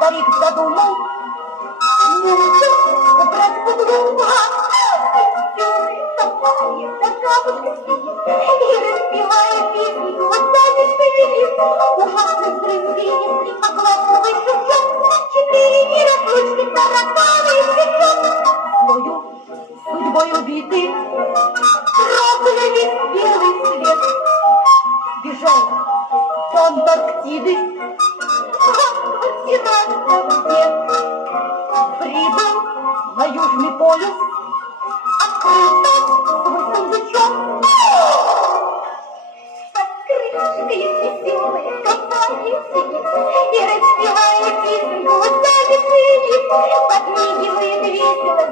Старик задумал, ну, брать под руку, веселый, сопает, да шапочка сидит, и распевает песню, вот садится велик, ужасный взрыв перенесли огласовый шушок, 4 неразлучных тараканы и свечок, злою судьбой убиты, прокляли белый свет, бежал до Антарктиды, прибыл на Южный полюс, открыл там свой сундучок. Под крышкой веселая компания сидит и распевая песенку, вот так и сидит, подмигивает весело.